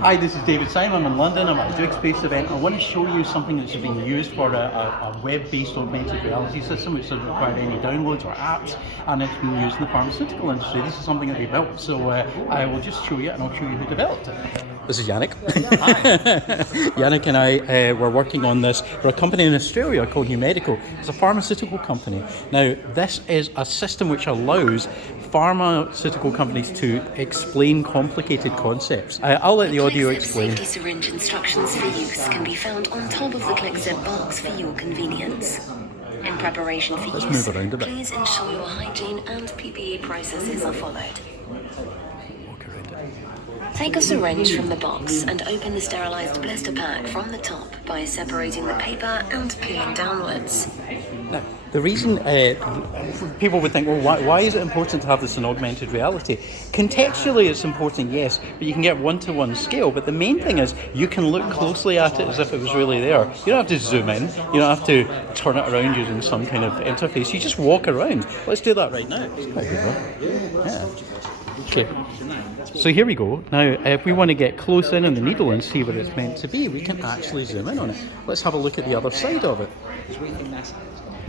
Hi, this is David Simon. I'm in London. I'm at a DigSpace event. I want to show you something that's being used for a web-based augmented reality system which doesn't require any downloads or apps, and it's being used in the pharmaceutical industry. This is something that we built, so I will just show you, and I'll show you who developed it. This is Yannick. Yannick and I were working on this for a company in Australia called New Medical. It's a pharmaceutical company. Now, this is a system which allows pharmaceutical companies to explain complicated concepts. I'll let the audio explain. Safety syringe instructions for use can be found on top of the ClickZip box for your convenience. In preparation for Let's use, move around a bit. please ensure your hygiene and PPE processes are followed. Walk around it. Take a syringe from the box and open the sterilized blister pack from the top by separating the paper and peeling downwards. Now, the reason people would think, well, why is it important to have this in augmented reality? Contextually, it's important, yes, but you can get one-to-one scale. But the main thing is you can look closely at it as if it was really there. You don't have to zoom in. You don't have to turn it around using some kind of interface. You just walk around. Let's do that right now. Yeah. Okay, so here we go. Now, if we want to get close in on the needle and see what it's meant to be, we can actually zoom in on it. Let's have a look at the other side of it.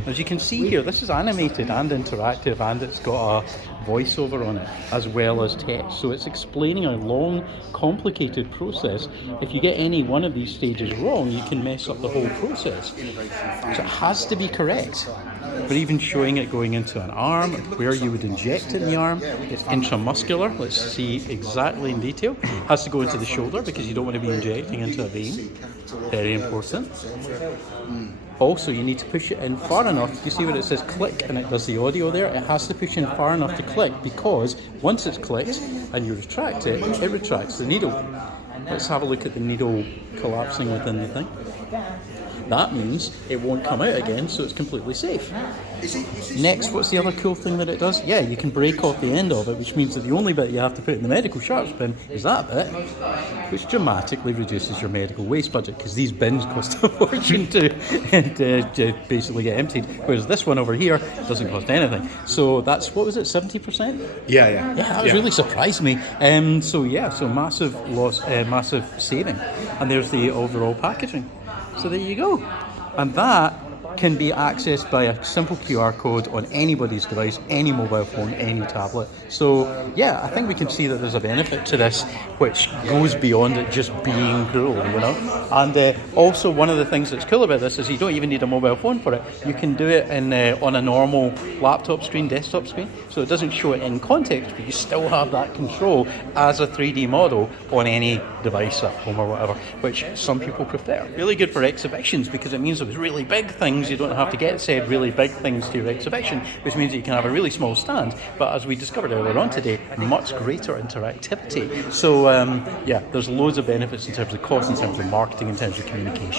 As you can see here, this is animated and interactive, and it's got a voiceover on it as well as text. So it's explaining a long, complicated process. If you get any one of these stages wrong, you can mess up the whole process. So it has to be correct. But even showing it going into an arm, where you would inject it in the arm, it's intramuscular. Let's see exactly in detail. It has to go into the shoulder because you don't want to be injecting into a vein. Very important. Also, you need to push it in far enough. You see where it says click and it does the audio there? It has to push in far enough to click, because once it's clicked and you retract it, it retracts the needle. Let's have a look at the needle collapsing within the thing. That means it won't come out again, so it's completely safe. Next, what's the other cool thing that it does? Yeah, you can break off the end of it, which means that the only bit you have to put in the medical sharps bin is that bit, which dramatically reduces your medical waste budget, because these bins cost a fortune to basically get emptied, whereas this one over here doesn't cost anything. So that's, what was it, 70%? Yeah, that really surprised me. So massive loss, massive saving. And there's the overall packaging. So there you go. And that can be accessed by a simple QR code on anybody's device, any mobile phone, any tablet. So yeah, I think we can see that there's a benefit to this which goes beyond it just being cool, you know. And also, one of the things that's cool about this is you don't even need a mobile phone for it. You can do it in on a normal laptop screen, desktop screen, so it doesn't show it in context, but you still have that control as a 3D model on any device at home or whatever, which some people prefer. Really good for exhibitions, because it means with really big things you don't have to get said really big things to your exhibition, which means that you can have a really small stand, but as we discovered earlier on today, much greater interactivity. So yeah, there's loads of benefits in terms of cost, in terms of marketing, in terms of communication.